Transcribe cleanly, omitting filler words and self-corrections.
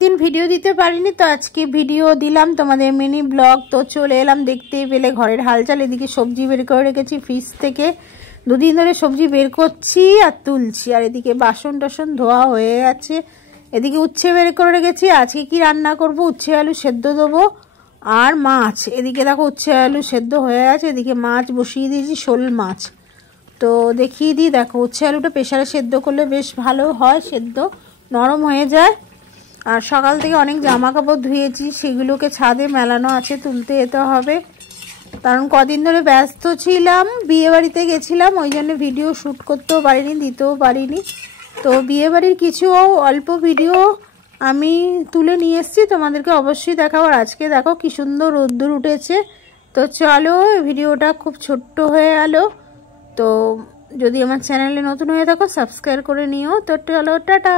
दिन भिडियो दीते पारिनी तो आज के भिडियो दिलाम तोमादेर मिनी ब्लग। तो चले एलाम देखते पेले घरेर हालचाल। एदिके सब्जी बेर करे रेखेछि फ्रिज थेके, दुदिन धरे सब्जी बेर करछि आर तुलछि। आर एदिके बासन टासन धोया हये गेछे। एदिके उচ্ছে बेर करे रेखेछि। आजके कि रान्ना करब, उচ্ছে आलू सेদ্ধ देबो আর মাছ। এদিকে দেখো উচ্ছে আলু সেদ্ধ হয়ে আছে, এদিকে মাছ বসিয়ে দিয়েছি, শোল মাছ। তো দেখিয়ে দিই, দেখো উচ্ছে আলুটা প্রেসারে সেদ্ধ করলে বেশ ভালো হয়, সেদ্ধ নরম হয়ে যায়। আর সকাল থেকে অনেক জামা কাপড় ধুয়েছি, সেগুলোকে ছাদে মেলানো আছে, তুলতে যেতে হবে। কারণ কদিন ধরে ব্যস্ত ছিলাম, বিয়ে বাড়িতে গেছিলাম, ওই জন্য ভিডিও শ্যুট করতেও পারিনি, দিতেও পারিনি। তো বিয়ে বাড়ির কিছু অল্প ভিডিও আমি তুলে নিয়ে এসেছি, তোমাদেরকে অবশ্যই দেখাবো। আর আজকে দেখো কি সুন্দর রোদ্দুর উঠেছে। তো চলো, ভিডিওটা খুব ছোট্ট হয়ে গেল। তো যদি আমার চ্যানেলে নতুন হয়ে থাকো সাবস্ক্রাইব করে নিও। তো চলো, টাটা।